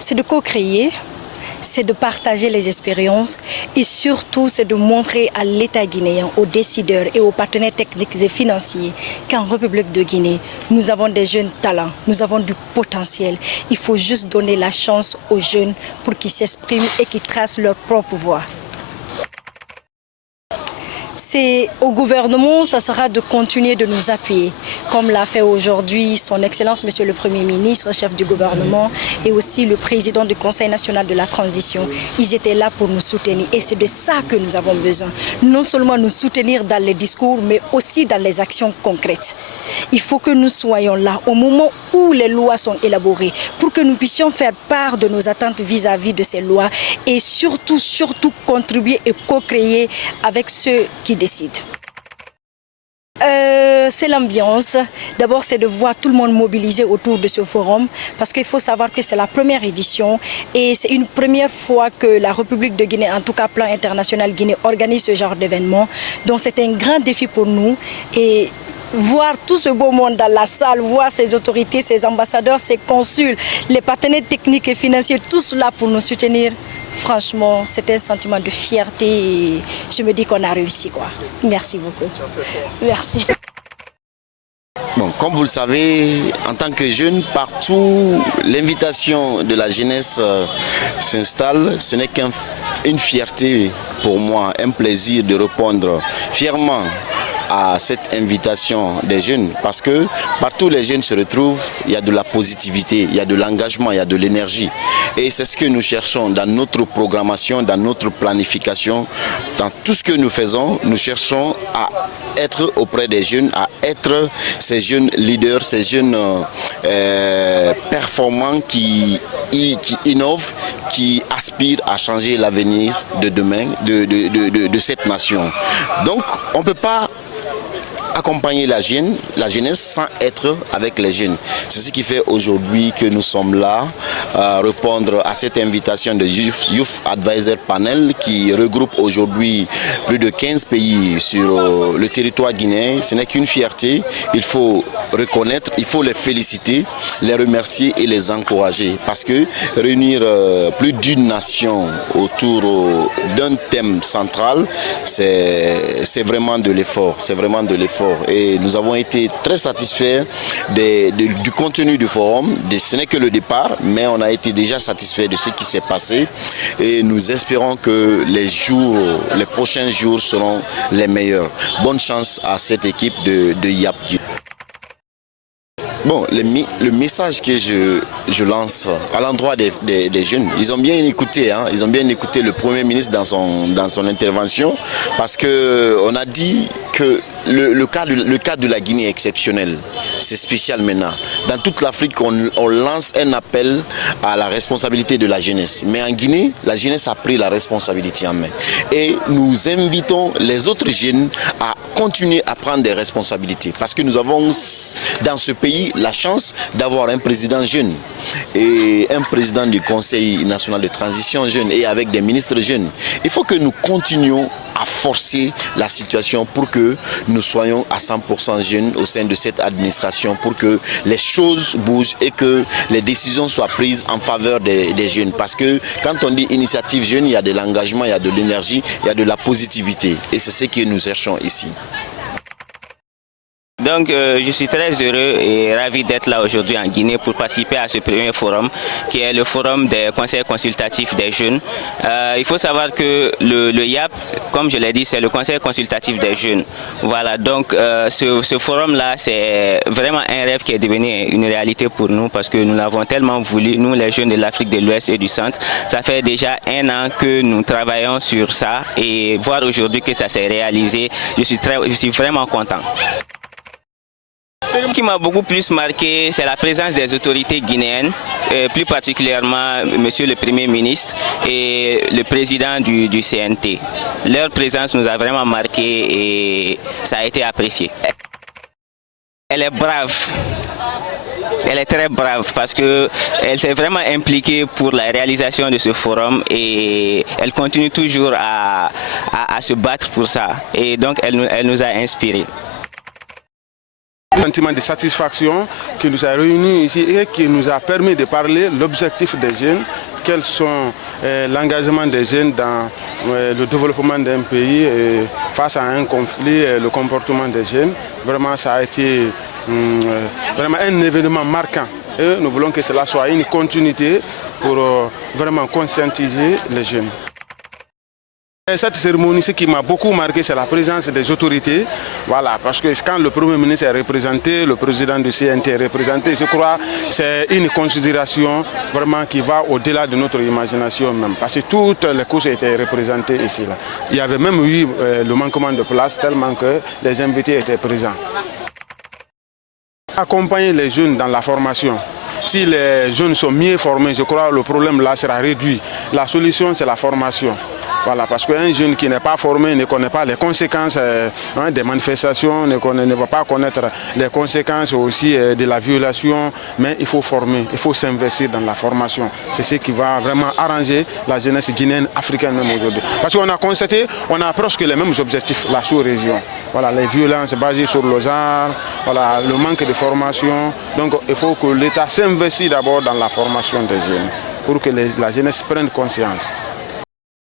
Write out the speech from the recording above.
C'est de co-créer, c'est de partager les expériences et surtout c'est de montrer à l'État guinéen, aux décideurs et aux partenaires techniques et financiers qu'en République de Guinée, nous avons des jeunes talents, nous avons du potentiel. Il faut juste donner la chance aux jeunes pour qu'ils s'expriment et qu'ils tracent leur propre voie. C'est au gouvernement, ça sera de continuer de nous appuyer, comme l'a fait aujourd'hui son Excellence Monsieur le Premier ministre, chef du gouvernement, et aussi le président du Conseil national de la transition. Ils étaient là pour nous soutenir et c'est de ça que nous avons besoin. Non seulement nous soutenir dans les discours, mais aussi dans les actions concrètes. Il faut que nous soyons là au moment où les lois sont élaborées, pour que nous puissions faire part de nos attentes vis-à-vis de ces lois et surtout contribuer et co-créer avec ceux qui décident. C'est l'ambiance. D'abord, c'est de voir tout le monde mobilisé autour de ce forum parce qu'il faut savoir que c'est la première édition et c'est une première fois que la République de Guinée, en tout cas plan international Guinée, organise ce genre d'événement. Donc c'est un grand défi pour nous et voir tout ce beau monde dans la salle, voir ces autorités, ces ambassadeurs, ces consuls, les partenaires techniques et financiers, tous là pour nous soutenir. Franchement, c'est un sentiment de fierté et je me dis qu'on a réussi, quoi. Merci beaucoup. Merci. Bon, comme vous le savez, en tant que jeune, partout, l'invitation de la jeunesse s'installe. Ce n'est qu'une fierté pour moi, un plaisir de répondre fièrement à cette invitation des jeunes parce que partout les jeunes se retrouvent, il y a de la positivité, il y a de l'engagement, il y a de l'énergie. Et c'est ce que nous cherchons dans notre programmation, dans notre planification, dans tout ce que nous faisons, nous cherchons à être auprès des jeunes, à être ces jeunes leaders, ces jeunes performants qui innovent, qui aspirent à changer l'avenir de demain de cette nation. Donc on ne peut pas accompagner la jeunesse sans être avec les jeunes. C'est ce qui fait aujourd'hui que nous sommes là à répondre à cette invitation de Youth Advisor Panel qui regroupe aujourd'hui plus de 15 pays sur le territoire guinéen. Ce n'est qu'une fierté. Il faut reconnaître, il faut les féliciter, les remercier et les encourager parce que réunir plus d'une nation autour d'un thème central, c'est vraiment de l'effort. C'est vraiment de l'effort. Et nous avons été très satisfaits du contenu du forum. Ce n'est que le départ, mais on a été déjà satisfaits de ce qui s'est passé. Et nous espérons que les prochains jours seront les meilleurs. Bonne chance à cette équipe de YAP. Bon, le message que je lance à l'endroit des jeunes, ils ont bien écouté, hein, ils ont bien écouté le Premier ministre dans son intervention parce qu'on a dit que le cas de la Guinée est exceptionnel, c'est spécial maintenant. Dans toute l'Afrique, on lance un appel à la responsabilité de la jeunesse. Mais en Guinée, la jeunesse a pris la responsabilité en main. Et nous invitons les autres jeunes à continuer à prendre des responsabilités. Parce que nous avons dans ce pays la chance d'avoir un président jeune et un président du Conseil national de transition jeune et avec des ministres jeunes. Il faut que nous continuions à forcer la situation pour que nous soyons à 100% jeunes au sein de cette administration, pour que les choses bougent et que les décisions soient prises en faveur des jeunes. Parce que quand on dit initiative jeune, il y a de l'engagement, il y a de l'énergie, il y a de la positivité. Et c'est ce que nous cherchons ici. Donc je suis très heureux et ravi d'être là aujourd'hui en Guinée pour participer à ce premier forum qui est le forum des conseils consultatifs des jeunes. Il faut savoir que le YAP, comme je l'ai dit, c'est le conseil consultatif des jeunes. Voilà, donc ce forum-là, c'est vraiment un rêve qui est devenu une réalité pour nous parce que nous l'avons tellement voulu, nous les jeunes de l'Afrique de l'Ouest et du Centre. Ça fait déjà 1 an que nous travaillons sur ça et voir aujourd'hui que ça s'est réalisé, je suis vraiment content. Ce qui m'a beaucoup plus marqué, c'est la présence des autorités guinéennes, plus particulièrement Monsieur le Premier ministre et le président du CNT. Leur présence nous a vraiment marqué et ça a été apprécié. Elle est brave. Elle est très brave parce qu'elle s'est vraiment impliquée pour la réalisation de ce forum et elle continue toujours à se battre pour ça. Et donc elle nous a inspirés. Un sentiment de satisfaction qui nous a réunis ici et qui nous a permis de parler l'objectif des jeunes, quels sont l'engagement des jeunes dans le développement d'un pays face à un conflit, le comportement des jeunes. Vraiment, ça a été vraiment un événement marquant. Et nous voulons que cela soit une continuité pour vraiment conscientiser les jeunes. Cette cérémonie, ce qui m'a beaucoup marqué, c'est la présence des autorités. Voilà, parce que quand le Premier ministre est représenté, le président du CNT est représenté, je crois que c'est une considération vraiment qui va au-delà de notre imagination même. Parce que toutes les couches étaient représentées ici. Là. Il y avait même eu le manquement de place tellement que les invités étaient présents. Accompagner les jeunes dans la formation. Si les jeunes sont mieux formés, je crois que le problème là sera réduit. La solution, c'est la formation. Voilà, parce qu'un jeune qui n'est pas formé ne connaît pas les conséquences des manifestations, ne va pas connaître les conséquences aussi de la violation, mais il faut former, il faut s'investir dans la formation. C'est ce qui va vraiment arranger la jeunesse guinéenne, africaine même aujourd'hui. Parce qu'on a constaté, on a presque les mêmes objectifs, la sous-région. Voilà, les violences basées sur les armes, voilà, le manque de formation. Donc il faut que l'État s'investisse d'abord dans la formation des jeunes pour que la jeunesse prenne conscience.